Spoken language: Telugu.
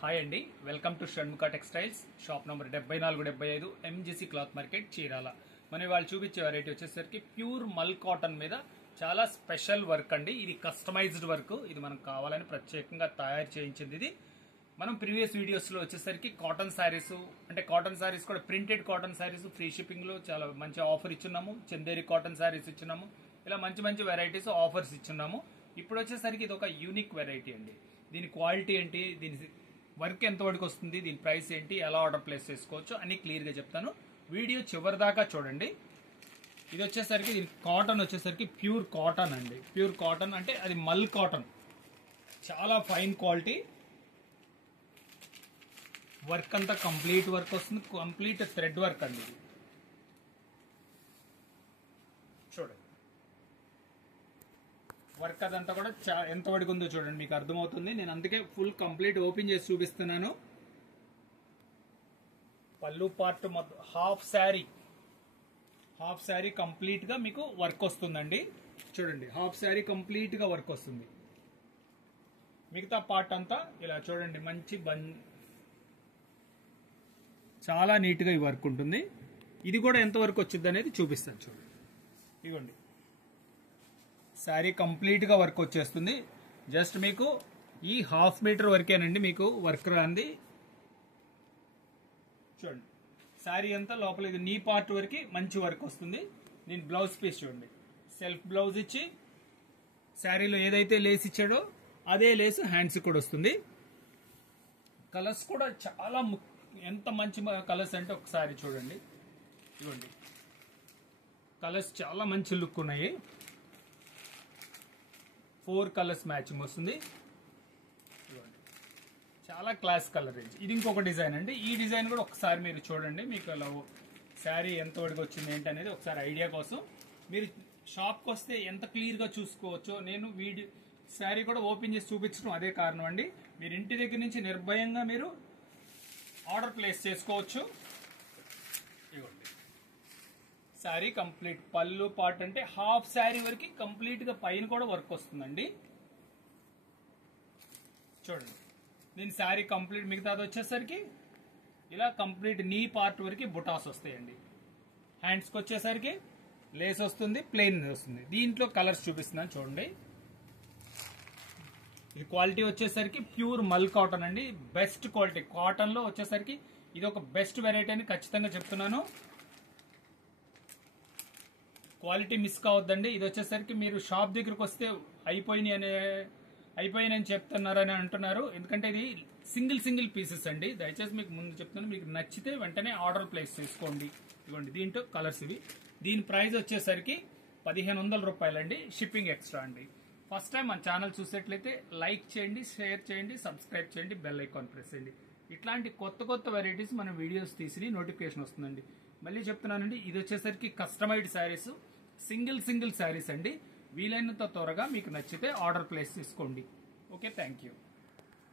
హాయ్ అండి, welcome to Shanmukha textiles shop number 7475 MGC cloth market Chirala. మనం వాళ్ళు చూపించే వెరైటీ వచ్చేసరికి ప్యూర్ మల్ కాటన్ మీద చాలా స్పెషల్ వర్క్ అండి. ఇది కస్టమైజ్డ్ వర్క్. ఇది మనకు కావాలని ప్రత్యేకంగా తయారు చేయించింది. ఇది మనం ప్రీవియస్ వీడియోస్ లో వచ్చేసరికి కాటన్ శారీస్, అంటే కాటన్ శారీస్ కూడా printed cotton saris free shipping లో చాలా మంచి ఆఫర్ ఇచ్చున్నాము. చందేరి కాటన్ శారీస్ ఇచ్చున్నాము. ఇలా మంచి మంచి వెరైటీస్ ఆఫర్స్ ఇచ్చున్నాము. ఇప్పుడు వచ్చేసరికి ఇది ఒక యూనిక్ వెరైటీ అండి. దీని క్వాలిటీ ఏంటి, దీని వర్క్ ఎంత వరకు వస్తుంది, దీని ప్రైస్ ఏంటి, ఎలా ఆర్డర్ ప్లేస్ చేసుకోవచ్చు అని క్లియర్ గా చెప్తాను. వీడియో చివరి దాకా చూడండి. ఇది వచ్చేసరికి దీని కాటన్ వచ్చేసరికి ప్యూర్ కాటన్ అండి. ప్యూర్ కాటన్ అంటే అది మల్ కాటన్, చాలా ఫైన్ క్వాలిటీ. వర్క్ అంతా కంప్లీట్ వర్క్ వస్తుంది, కంప్లీట్ థ్రెడ్ వర్క్ అండి. ఇది చూడండి, వర్క్ అదంతా కూడా ఎంత వరకు ఉందో చూడండి, మీకు అర్థమవుతుంది. నేను అందుకే ఫుల్ కంప్లీట్ ఓపెన్ చేసి చూపిస్తున్నాను. పళ్ళు పార్ట్ మొత్తం హాఫ్ శారీ కంప్లీట్ గా మీకు వర్క్ వస్తుందండి. చూడండి, హాఫ్ శారీ కంప్లీట్ గా వర్క్ వస్తుంది. మిగతా పార్ట్ అంతా ఇలా చూడండి, మంచి చాలా నీట్ గా ఈ వర్క్ ఉంటుంది. ఇది కూడా ఎంత వరకు వచ్చింది అనేది చూపిస్తాను. చూడండి, ఇదిగోండి, శారీ కంప్లీట్ గా వర్క్ వచ్చేస్తుంది. జస్ట్ మీకు ఈ హాఫ్ మీటర్ వరకేనండి మీకు వర్క్ రాంది. చూడండి, శారీ అంతా లోపల ఇది నీ పార్ట్ వరకు మంచి వర్క్ వస్తుంది. దీని బ్లౌజ్ పీస్ చూడండి, సెల్ఫ్ బ్లౌజ్ ఇచ్చి శారీలో ఏదైతే లేస్ ఇచ్చాడో అదే లేస్ హ్యాండ్స్ కూడా వస్తుంది. కలర్స్ కూడా చాలా ఎంత మంచి కలర్స్ అంటే ఒకసారి చూడండి. ఇవ్వండి, కలర్స్ చాలా మంచి లుక్ ఉన్నాయి. 4 కలర్స్ మ్యాచింగ్ వస్తుంది. చాలా క్లాస్ కలర్ రేంజ్. ఇది ఇంకొక డిజైన్ అండి. ఈ డిజైన్ కూడా ఒకసారి మీరు చూడండి, మీకు అలా శారీ ఎంత వరకు వచ్చింది ఏంటి అనేది ఒకసారి ఐడియా కోసం మీరు షాప్కి వస్తే ఎంత క్లియర్ గా చూసుకోవచ్చో నేను వీడియో శారీ కూడా ఓపెన్ చేసి చూపించడం అదే కారణం అండి. మీరు ఇంటి దగ్గర నుంచి నిర్భయంగా మీరు ఆర్డర్ ప్లేస్ చేసుకోవచ్చు. ఇవ్వండి, శారీ కంప్లీట్ పళ్ళు పార్ట్ అంటే హాఫ్ శారీ వరకు కంప్లీట్ గా పైన కూడా వర్క్ వస్తుందండి. చూడండి, దీని శారీ కంప్లీట్ మిగతాది వచ్చేసరికి ఇలా కంప్లీట్ నీ పార్ట్ వరకు బుటాస్ వస్తాయండి. హ్యాండ్స్ కి వచ్చేసరికి లేస్ వస్తుంది, ప్లెయిన్ వస్తుంది. దీంట్లో కలర్స్ చూపిస్తున్నాను చూడండి. ఇది క్వాలిటీ వచ్చేసరికి ప్యూర్ మల్ కాటన్ అండి. బెస్ట్ క్వాలిటీ కాటన్ లో వచ్చేసరికి ఇది ఒక బెస్ట్ వెరైటీ అని ఖచ్చితంగా చెప్తున్నాను. క్వాలిటీ మిస్ కావద్దండి. ఇది వచ్చేసరికి మీరు షాప్ దగ్గరకు వస్తే అయిపోయినాయని చెప్తున్నారని అంటున్నారు. ఎందుకంటే ఇది సింగిల్ పీసెస్ అండి. దయచేసి మీకు ముందు చెప్తున్నాను, మీకు నచ్చితే వెంటనే ఆర్డర్ ప్లేస్ చేసుకోండి. ఇవ్వండి, దీంట్లో కలర్స్ ఇవి. దీని ప్రైస్ వచ్చేసరికి 1500 రూపాయలండి. షిప్పింగ్ ఎక్స్ట్రా అండి. ఫస్ట్ టైం మన ఛానల్ చూసేట్లయితే లైక్ చేయండి, షేర్ చేయండి, సబ్స్క్రైబ్ చేయండి, బెల్ ఐకాన్ ప్రెస్ చేయండి. ఇట్లాంటి కొత్త వెరైటీస్ మనం వీడియోస్ తీసి నోటిఫికేషన్ వస్తుందండి. మళ్ళీ చెప్తున్నానండి, ఇది వచ్చేసరికి కస్టమైజ్డ్ శారీస్, సింగిల్ శారీస్ అండి. వీలైనంత త్వరగా మీకు నచ్చితే ఆర్డర్ ప్లేస్ చేసుకోండి. Okay, thank you.